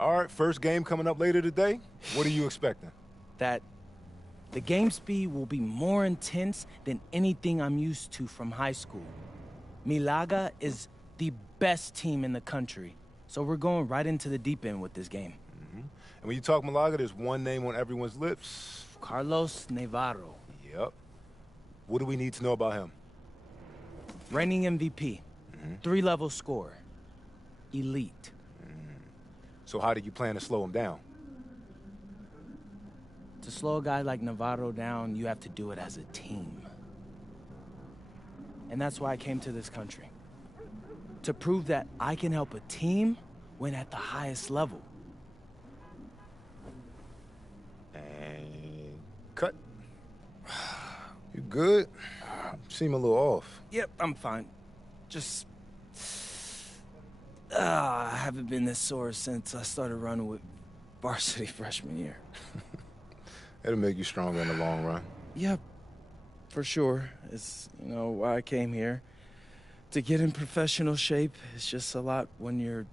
All right, first game coming up later today. What are you expecting? That the game speed will be more intense than anything I'm used to from high school. Malaga is the best team in the country, so we're going right into the deep end with this game. And when you talk Malaga, there's one name on everyone's lips. Carlos Navarro. Yep. What do we need to know about him? Reigning MVP. 3-level scorer. Elite. So how do you plan to slow him down? To slow a guy like Navarro down, you have to do it as a team. And that's why I came to this country. To prove that I can help a team win at the highest level. And cut. You good? You seem a little off. Yep, I'm fine. Just... I haven't been this sore since I started running with varsity freshman year. It'll make you stronger in the long run. Yep, for sure. It's, why I came here. To get in professional shape, it's just a lot when you're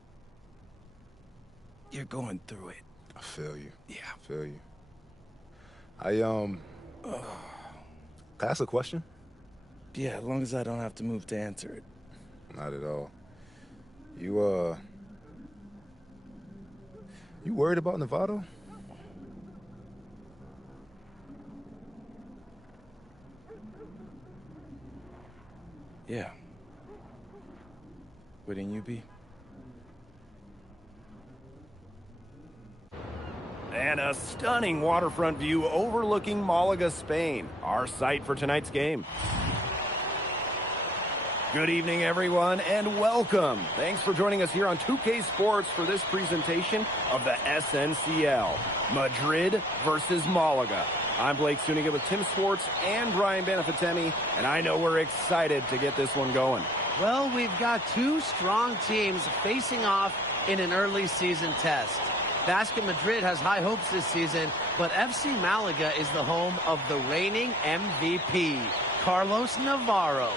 going through it. I feel you. Yeah. I feel you. Can I ask a question? Yeah, as long as I don't have to move to answer it. Not at all. You worried about Navarro? Yeah. Wouldn't you be? And a stunning waterfront view overlooking Malaga, Spain, our site for tonight's game. Good evening, everyone, and welcome. Thanks for joining us here on 2K Sports for this presentation of the SNCL, Madrid versus Malaga. I'm Blake Suniga with Tim Swartz and Brian Banafitemi, and I know we're excited to get this one going. Well, we've got two strong teams facing off in an early season test. Basket Madrid has high hopes this season, but FC Malaga is the home of the reigning MVP, Carlos Navarro.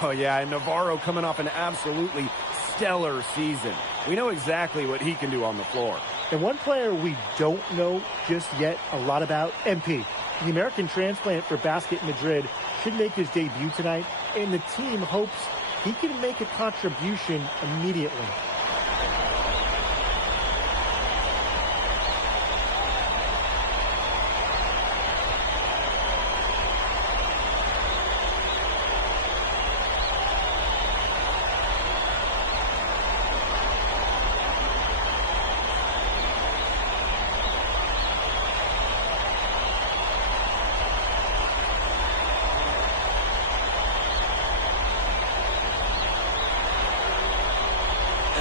Oh, yeah, and Navarro coming off an absolutely stellar season. We know exactly what he can do on the floor. And one player we don't know just yet a lot about, MP. The American transplant for Basket Madrid should make his debut tonight, and the team hopes he can make a contribution immediately.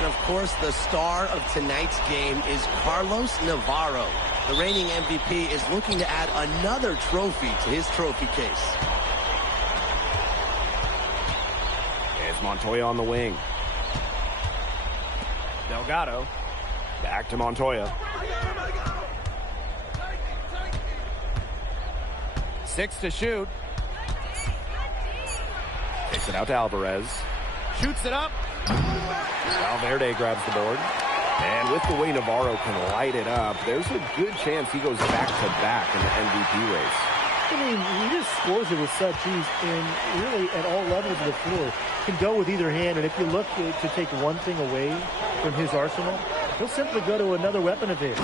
Of course, the star of tonight's game is Carlos Navarro. The reigning MVP is looking to add another trophy to his trophy case. It's Montoya on the wing. Delgado. Back to Montoya. 6 to shoot. Takes it out to Alvarez. Shoots it up. Valverde grabs the board. And with the way Navarro can light it up, there's a good chance he goes back-to-back in the MVP race. I mean, he just scores it with such ease, and really at all levels of the floor. Can go with either hand, and if you look to take one thing away from his arsenal, he'll simply go to another weapon of his.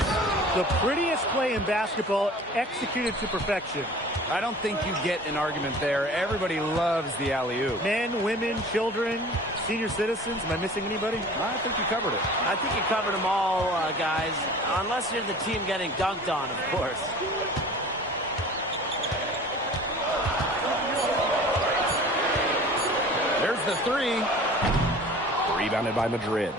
The prettiest play in basketball, executed to perfection. I don't think you get an argument there. Everybody loves the alley-oop. Men, women, children, senior citizens. Am I missing anybody? I think you covered it. I think you covered them all, guys. Unless you're the team getting dunked on, of course. There's the three. Rebounded by Madrid.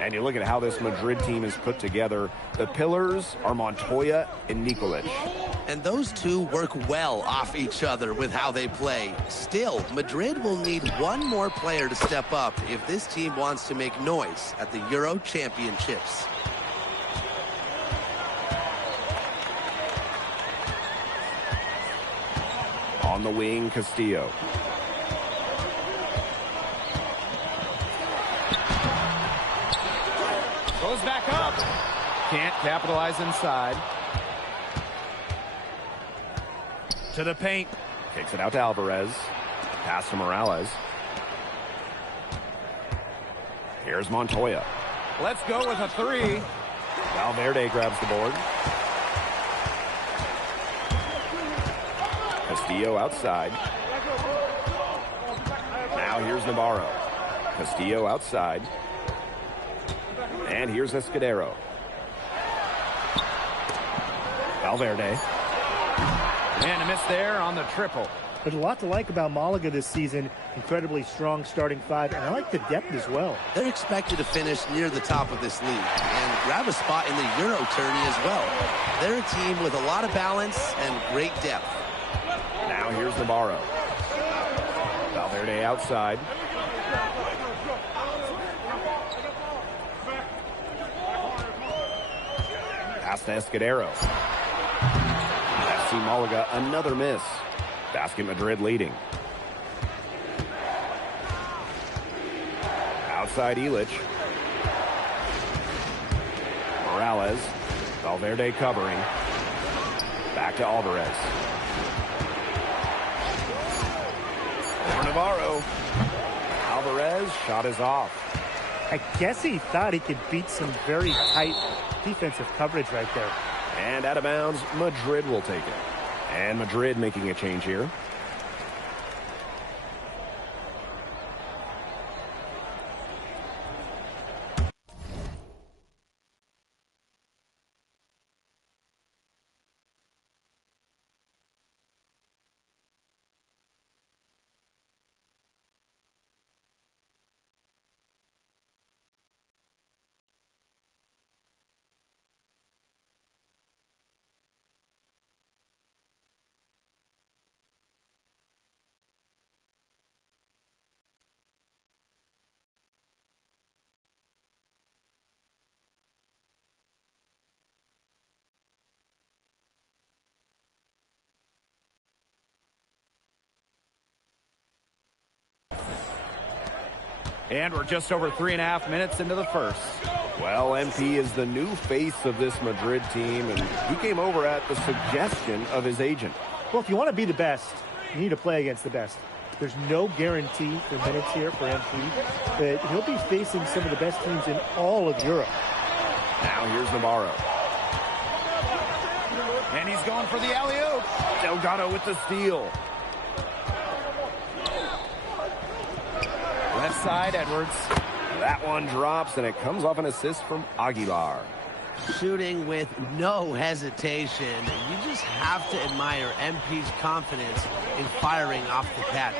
And you look at how this Madrid team is put together. The pillars are Montoya and Nikolic. And those two work well off each other with how they play. Still, Madrid will need one more player to step up if this team wants to make noise at the Euro Championships. On the wing, Castillo. Goes back up. Can't capitalize inside. To the paint. Kicks it out to Alvarez. Pass to Morales. Here's Montoya. Let's go with a three. Valverde grabs the board. Castillo outside. Now here's Navarro. Castillo outside. And here's Escudero. Valverde. And a miss there on the triple. There's a lot to like about Malaga this season. Incredibly strong starting five, and I like the depth as well. They're expected to finish near the top of this league and grab a spot in the Euro tourney as well. They're a team with a lot of balance and great depth. Now here's Navarro. Valverde outside. Pass to Escudero. FC Malaga, another miss. Basket Madrid leading. Outside Illich. Morales. Valverde covering. Back to Alvarez. For Navarro. Alvarez shot is off. I guess he thought he could beat some very tight defensive coverage right there. And out of bounds, Madrid will take it. And Madrid making a change here. And we're just over 3.5 minutes into the first. Well, MP is the new face of this Madrid team, and he came over at the suggestion of his agent. Well, if you want to be the best, you need to play against the best. There's no guarantee for minutes here for MP, but he'll be facing some of the best teams in all of Europe. Now here's Navarro. And he's going for the alley-oop. Delgado with the steal. Left side, Edwards. That one drops, and it comes off an assist from Aguilar. Shooting with no hesitation. You just have to admire MP's confidence in firing off the catch.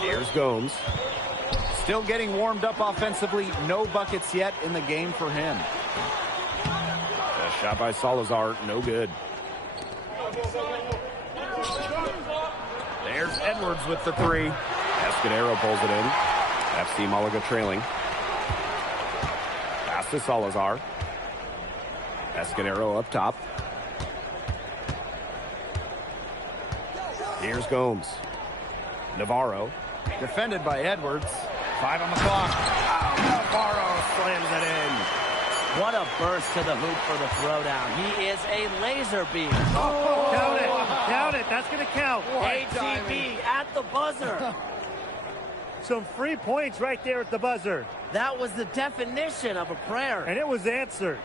Here's Gomes. Still getting warmed up offensively. No buckets yet in the game for him. A shot by Salazar, no good. There's Edwards with the three. Escudero pulls it in. FC Malaga trailing. Pass to Salazar. Escudero up top. Here's Gomes. Navarro. Defended by Edwards. 5 on the clock. Oh, Navarro slams it in. What a burst to the hoop for the throwdown. He is a laser beam. Count it. Count it. That's going to count. ATB at the buzzer. Some free points right there at the buzzer. That was the definition of a prayer. And it was answered.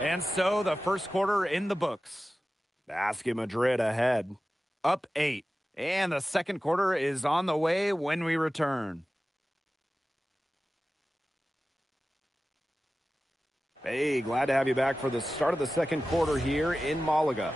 And so the first quarter in the books. Basket Madrid ahead. Up 8. And the second quarter is on the way when we return. Hey, glad to have you back for the start of the second quarter here in Malaga.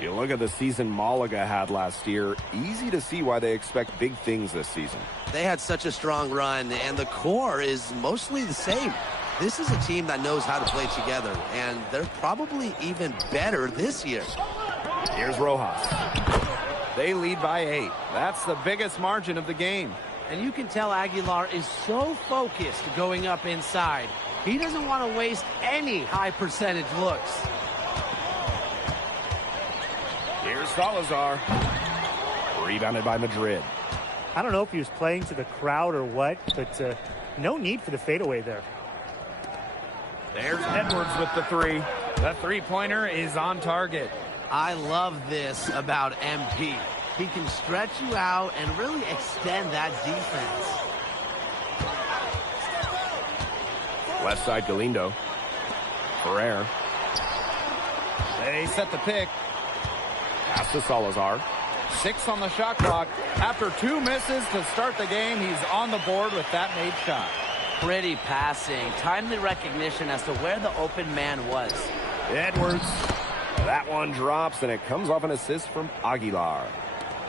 You look at the season Malaga had last year, easy to see why they expect big things this season. They had such a strong run, and the core is mostly the same. This is a team that knows how to play together, and they're probably even better this year. Here's Rojas. They lead by 8. That's the biggest margin of the game. And you can tell Aguilar is so focused going up inside. He doesn't want to waste any high percentage looks. Here's Salazar. Rebounded by Madrid. I don't know if he was playing to the crowd or what, but No need for the fadeaway there. There's Edwards with the three. The three-pointer is on target. I love this about MP. He can stretch you out and really extend that defense. Left side, Galindo. Ferrer. They set the pick. Pass to Salazar. 6 on the shot clock. After 2 misses to start the game, he's on the board with that made shot. Pretty passing. Timely recognition as to where the open man was. Edwards. That one drops, and it comes off an assist from Aguilar.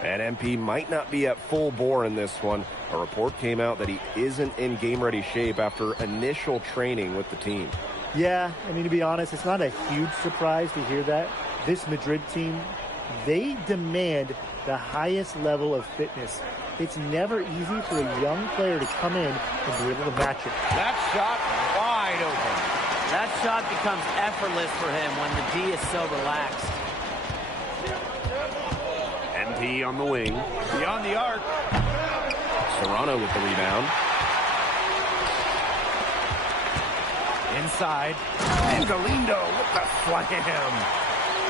And MP might not be at full bore in this one. A report came out that he isn't in game-ready shape after initial training with the team. Yeah, I mean, to be honest, it's not a huge surprise to hear that. This Madrid team, they demand the highest level of fitness. It's never easy for a young player to come in and be able to match it. That shot wide open. That shot becomes effortless for him when the D is so relaxed. MP on the wing. Beyond the arc. Serrano with the rebound. Inside. And Galindo with the slam.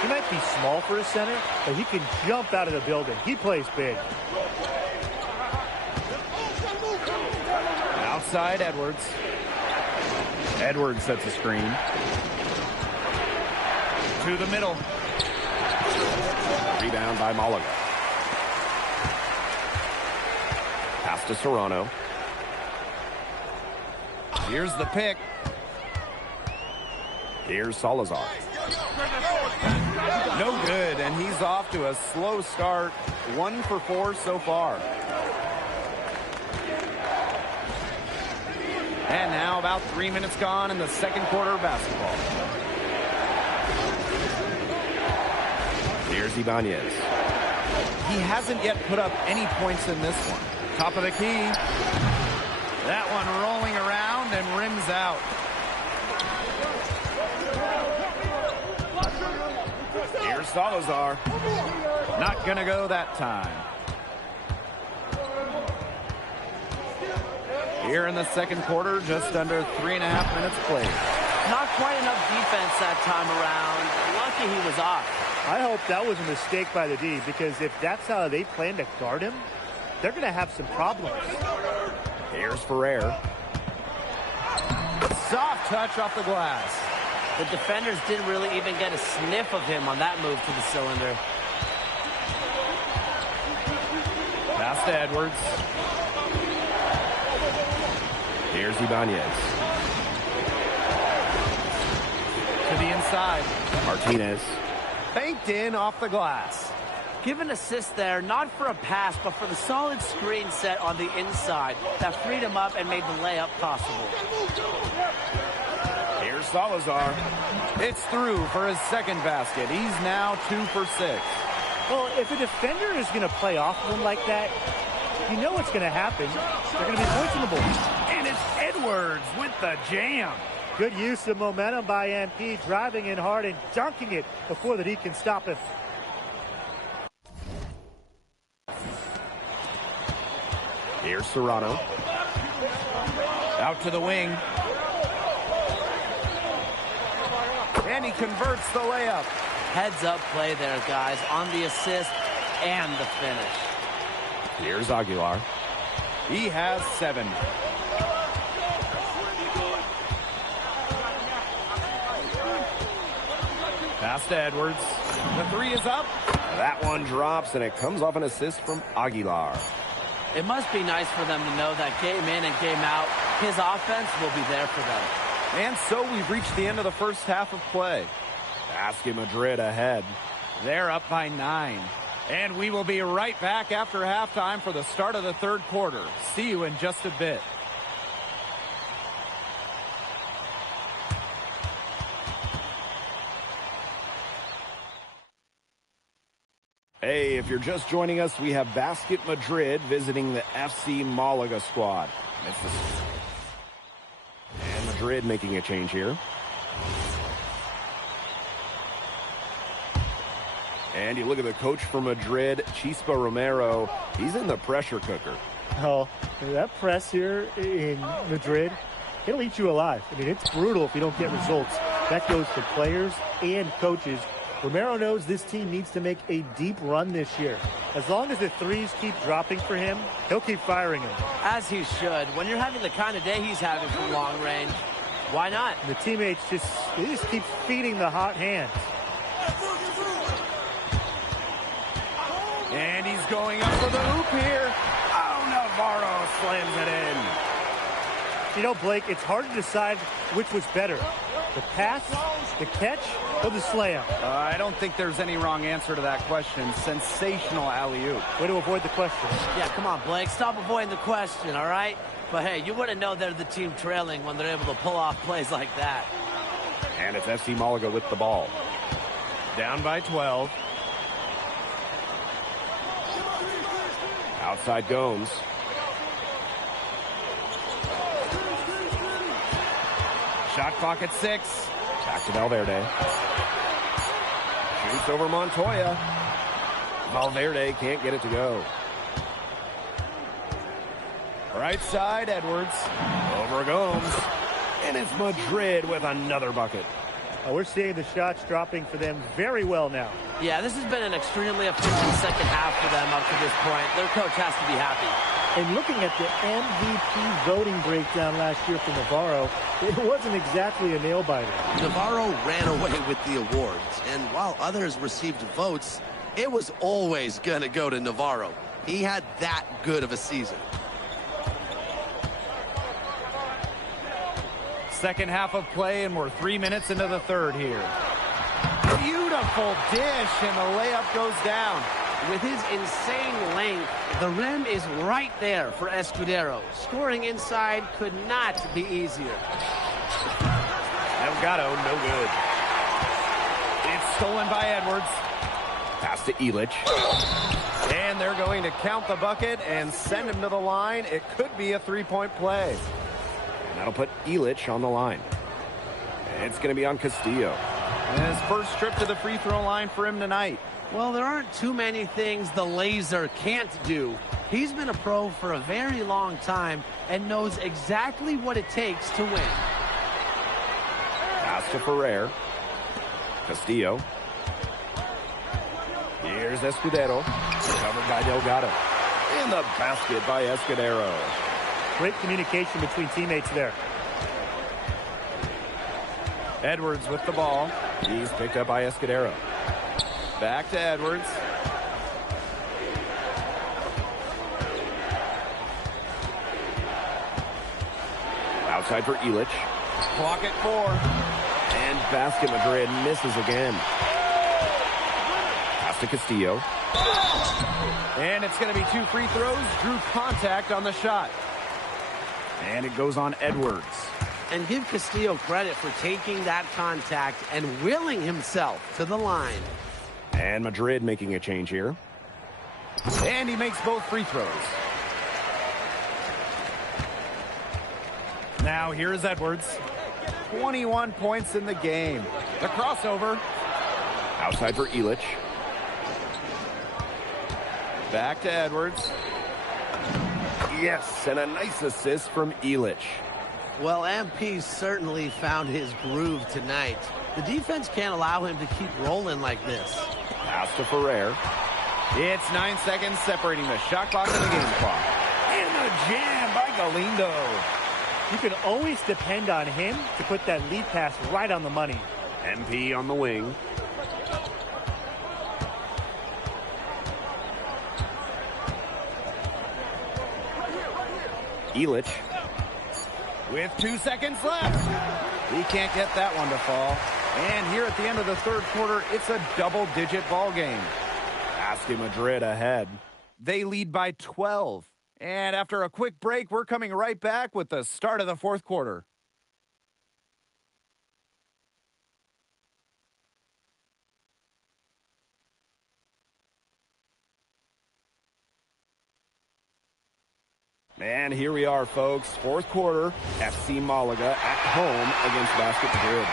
He might be small for a center, but he can jump out of the building. He plays big. Outside, Edwards. Edwards sets a screen. To the middle. Rebound by Malaga. Pass to Serrano. Here's the pick. Here's Salazar. No good, and he's off to a slow start. 1 for 4 so far. And now about 3 minutes gone in the second quarter of basketball. Here's Ibanez. He hasn't yet put up any points in this one. Top of the key. That one rolling around and rims out. Here's Salazar. Not gonna go that time. Here in the second quarter, just under 3.5 minutes played. Not quite enough defense that time around. Lucky he was off. I hope that was a mistake by the D, because if that's how they plan to guard him, they're going to have some problems. Here's Ferrer. Soft touch off the glass. The defenders didn't really even get a sniff of him on that move to the cylinder. Pass to Edwards. Here's Ibanez. To the inside. Martinez. Banked in off the glass. Give an assist there, not for a pass, but for the solid screen set on the inside that freed him up and made the layup possible. Here's Salazar. It's through for his second basket. He's now 2 for 6. Well, if a defender is going to play off of him like that, you know what's going to happen. They're going to be points on the board. And it's Edwards with the jam. Good use of momentum by MP, driving in hard and dunking it before the D can stop him. Here's Serrano. Out to the wing. And he converts the layup. Heads up play there, guys, on the assist and the finish. Here's Aguilar. He has 7. Pass to Edwards. The 3 is up. That one drops, and it comes off an assist from Aguilar. It must be nice for them to know that game in and game out, his offense will be there for them. And so we've reached the end of the first half of play. Basket Madrid ahead. They're up by 9. And we will be right back after halftime for the start of the third quarter. See you in just a bit. Hey, if you're just joining us, we have Basket Madrid visiting the FC Malaga squad. And Madrid making a change here. And you look at the coach for Madrid, Chispa Romero. He's in the pressure cooker. Oh, that press here in Madrid, it'll eat you alive. I mean, it's brutal if you don't get results. That goes for players and coaches. Romero knows this team needs to make a deep run this year. As long as the threes keep dropping for him, he'll keep firing them. As he should. When you're having the kind of day he's having from long range, why not? The teammates just keep feeding the hot hands. And he's going up for the hoop here. Oh, Navarro slams it in. You know, Blake, it's hard to decide which was better. The pass, the catch, or the slam? I don't think there's any wrong answer to that question. Sensational alley-oop. Way to avoid the question. Yeah, come on, Blake. Stop avoiding the question, all right? But, hey, you wouldn't know they're the team trailing when they're able to pull off plays like that. And it's FC Malaga with the ball. Down by 12. Outside Gomes. Shot clock at 6. Back to Valverde. Shoots over Montoya. Valverde can't get it to go. Right side, Edwards. Over Gomes. And it's Madrid with another bucket. We're seeing the shots dropping for them very well now. Yeah, this has been an extremely efficient second half for them up to this point. Their coach has to be happy. And looking at the MVP voting breakdown last year for Navarro, it wasn't exactly a nail-biter. Navarro ran away with the awards, and while others received votes, it was always going to go to Navarro. He had that good of a season. Second half of play, and we're 3 minutes into the third here. Beautiful dish, and the layup goes down. With his insane length, the rim is right there for Escudero. Scoring inside could not be easier. Delgado, no good. It's stolen by Edwards. Pass to Illich. And they're going to count the bucket and send him to the line. It could be a three-point play. And that'll put Illich on the line. It's going to be on Castillo. And his first trip to the free throw line for him tonight. Well, there aren't too many things the Laser can't do. He's been a pro for a very long time and knows exactly what it takes to win. Pass to Ferrer. Castillo. Here's Escudero. Covered by Delgado. And the basket by Escudero. Great communication between teammates there. Edwards with the ball. He's picked up by Escudero. Back to Edwards. Outside for Illich. Clock at 4. And basket Madrid misses again. Pass to Castillo. And it's going to be 2 free throws. Drew contact on the shot. And it goes on Edwards. And give Castillo credit for taking that contact and willing himself to the line. And Madrid making a change here. And he makes both free throws. Now here's Edwards. 21 points in the game. The crossover. Outside for Illich. Back to Edwards. Yes, and a nice assist from Illich. Well, MP certainly found his groove tonight. The defense can't allow him to keep rolling like this. Pass to Ferrer. It's 9 seconds separating the shot clock and the game clock. And a jam by Galindo. You can always depend on him to put that lead pass right on the money. MP on the wing. Illich. With 2 seconds left. He can't get that one to fall. And here at the end of the third quarter, it's a double-digit ball game. Basket Madrid ahead. They lead by 12. And after a quick break, we're coming right back with the start of the fourth quarter. And here we are, folks. Fourth quarter, FC Malaga at home against Basket Madrid.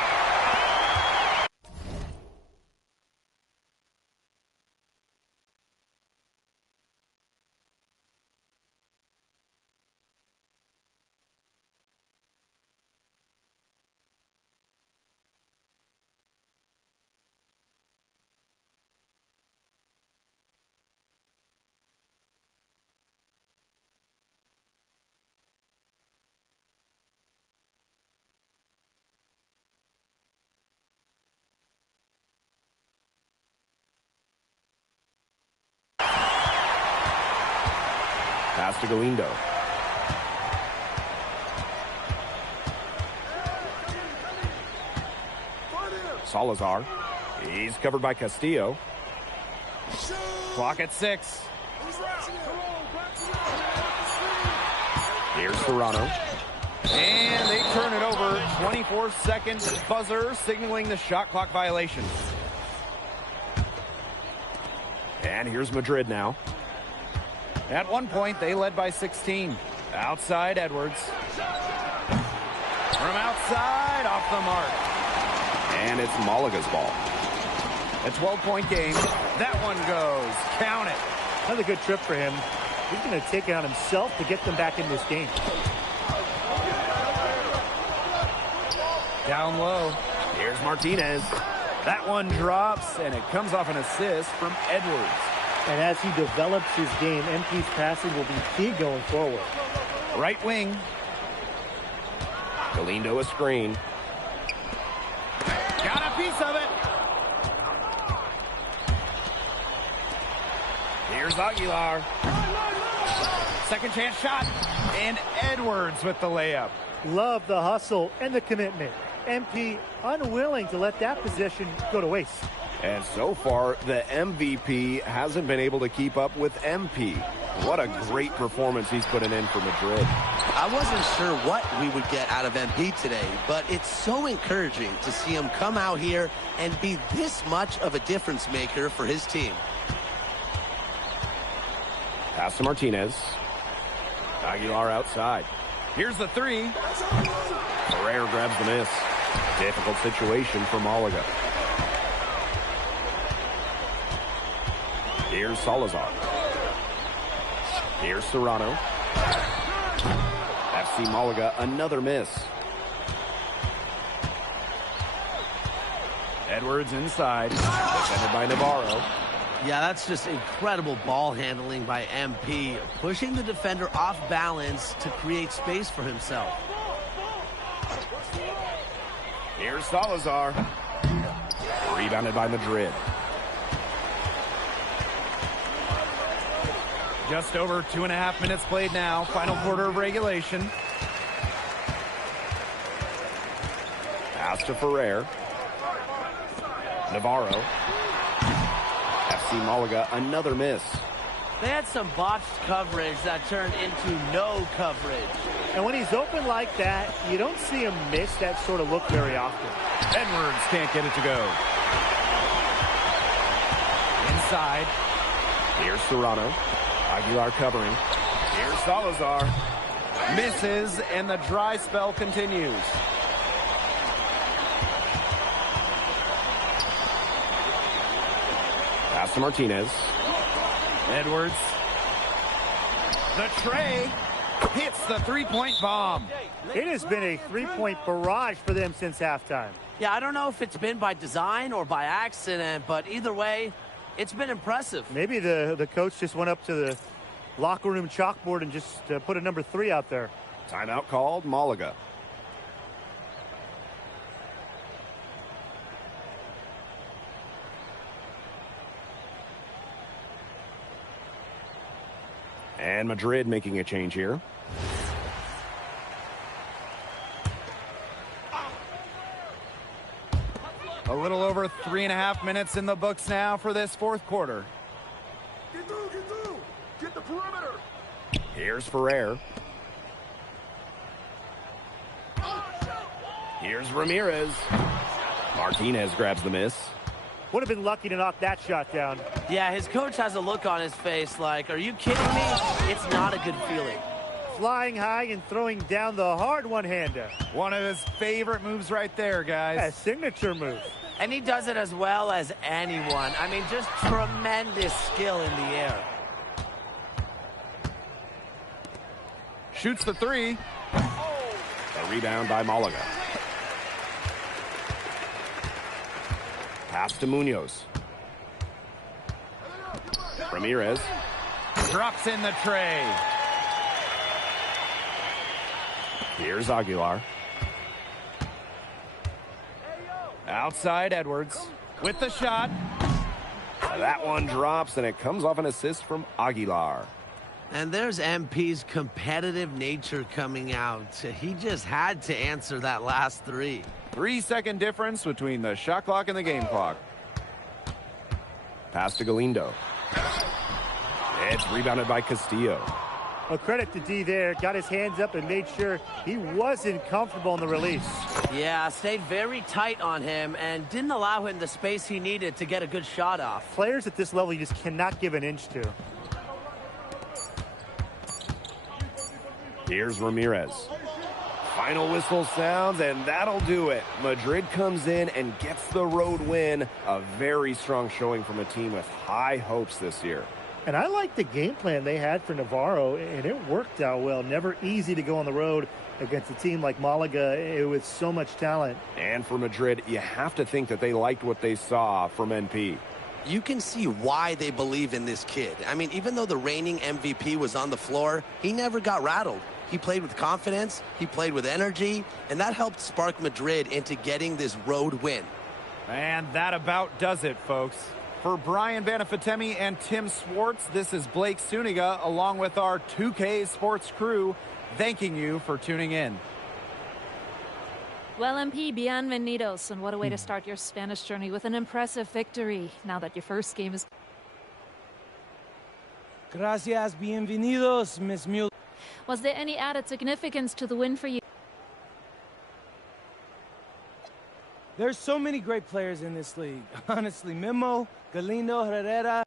Pass to Galindo. Salazar. He's covered by Castillo. Clock at 6. Here's Serrano. And they turn it over. 24-second buzzer signaling the shot clock violation. And here's Madrid now. At one point, they led by 16. Outside, Edwards. From outside, off the mark. And it's Malaga's ball. A 12-point game. That one goes. Count it. Another good trip for him. He's going to take it on himself to get them back in this game. Down low. Here's Martinez. That one drops, and it comes off an assist from Edwards. And as he develops his game, MP's passing will be key going forward. Right wing. Galindo a screen. Got a piece of it. Here's Aguilar. Second chance shot. And Edwards with the layup. Love the hustle and the commitment. MP unwilling to let that possession go to waste. And so far, the MVP hasn't been able to keep up with MP. What a great performance he's putting in for Madrid. I wasn't sure what we would get out of MP today, but it's so encouraging to see him come out here and be this much of a difference maker for his team. Pass to Martinez. Aguilar outside. Here's the three. Ferrer grabs the miss. Difficult situation for Malaga. Here's Salazar. Here's Serrano. FC Malaga, another miss. Edwards inside. Defended by Navarro. Yeah, that's just incredible ball handling by MP, pushing the defender off balance to create space for himself. Here's Salazar. Rebounded by Madrid. Just over 2.5 minutes played now. Final quarter of regulation. Pass to Ferrer. Navarro. FC Malaga, another miss. They had some botched coverage that turned into no coverage. And when he's open like that, you don't see him miss that sort of look very often. Edwards can't get it to go. Inside. Here's Serrano. Aguilar covering. Here's Salazar. Misses, and the dry spell continues. Pass to Martinez. Edwards. The tray hits the three-point bomb. It has been a three-point barrage for them since halftime. Yeah, I don't know if it's been by design or by accident, but either way, it's been impressive. Maybe the coach just went up to the locker room chalkboard and just put a number 3 out there. Timeout called, Malaga. And Madrid making a change here. A little over 3.5 minutes in the books now for this fourth quarter. Get through! Get the perimeter! Here's Ferrer. Here's Ramirez. Martinez grabs the miss. Would have been lucky to knock that shot down. Yeah, his coach has a look on his face like, are you kidding me? It's not a good feeling. Flying high and throwing down the hard one-hander. One of his favorite moves right there, guys. A signature move. And he does it as well as anyone. I mean, just tremendous skill in the air. Shoots the three. A rebound by Malaga. Pass to Munoz. Ramirez. Drops in the tray. Here's Aguilar. Outside Edwards with the shot. That one drops, and it comes off an assist from Aguilar. And there's MP's competitive nature coming out. He just had to answer that last three. 3-second difference between the shot clock and the game clock. Pass to Galindo. It's rebounded by Castillo. A credit to D there. Got his hands up and made sure he wasn't comfortable in the release. Yeah, stayed very tight on him and didn't allow him the space he needed to get a good shot off. Players at this level you just cannot give an inch to. Here's Ramirez. Final whistle sounds, and that'll do it. Madrid comes in and gets the road win. A very strong showing from a team with high hopes this year. And I like the game plan they had for Navarro, and it worked out well. Never easy to go on the road against a team like Malaga with so much talent. And for Madrid, you have to think that they liked what they saw from NP. You can see why they believe in this kid. I mean, even though the reigning MVP was on the floor, he never got rattled. He played with confidence, he played with energy, and that helped spark Madrid into getting this road win. And that about does it, folks. For Brian Banafitemi and Tim Swartz, this is Blake Suniga, along with our 2K Sports crew, thanking you for tuning in. Well, MP, bienvenidos, and what a way to start your Spanish journey with an impressive victory, now that your first game is... Gracias, bienvenidos, Miss Mule. Was there any added significance to the win for you? There's so many great players in this league. Honestly, Memo, Galindo, Herrera...